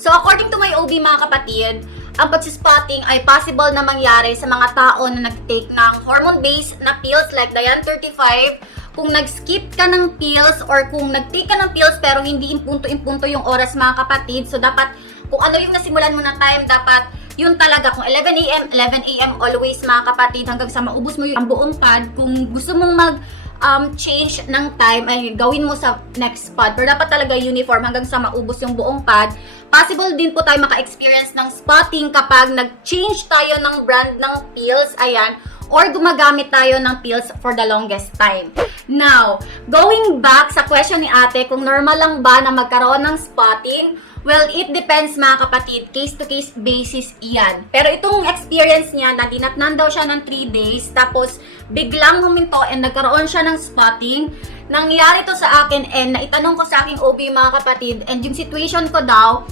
So according to my OB mga kapatid, ang pagsispotting ay possible na mangyari sa mga tao na nag-take ng hormone-based na pills like Dian 35. Kung nag-skip ka ng pills or kung nag-take ka ng pills pero hindi impunto-impunto yung oras mga kapatid, so dapat kung ano yung nasimulan mo na time, dapat yun talaga. Kung 11 a.m., 11 a.m. always mga kapatid hanggang sa maubos mo yung buong pad. Kung gusto mong change ng time ay gawin mo sa next pad. Pero dapat talaga uniform hanggang sa maubos yung buong pad. Possible din po tayo maka-experience ng spotting kapag nag-change tayo ng brand ng pills. Ayan. Or gumagamit tayo ng pills for the longest time. Now, going back sa question ni ate, kung normal lang ba na magkaroon ng spotting? Well, it depends mga kapatid. Case-to-case basis iyan. Pero itong experience niya na dinatnan daw siya ng 3 days, tapos biglang huminto and nagkaroon siya ng spotting. Nangyari to sa akin and naitanong ko sa aking OB mga kapatid, and yung situation ko daw,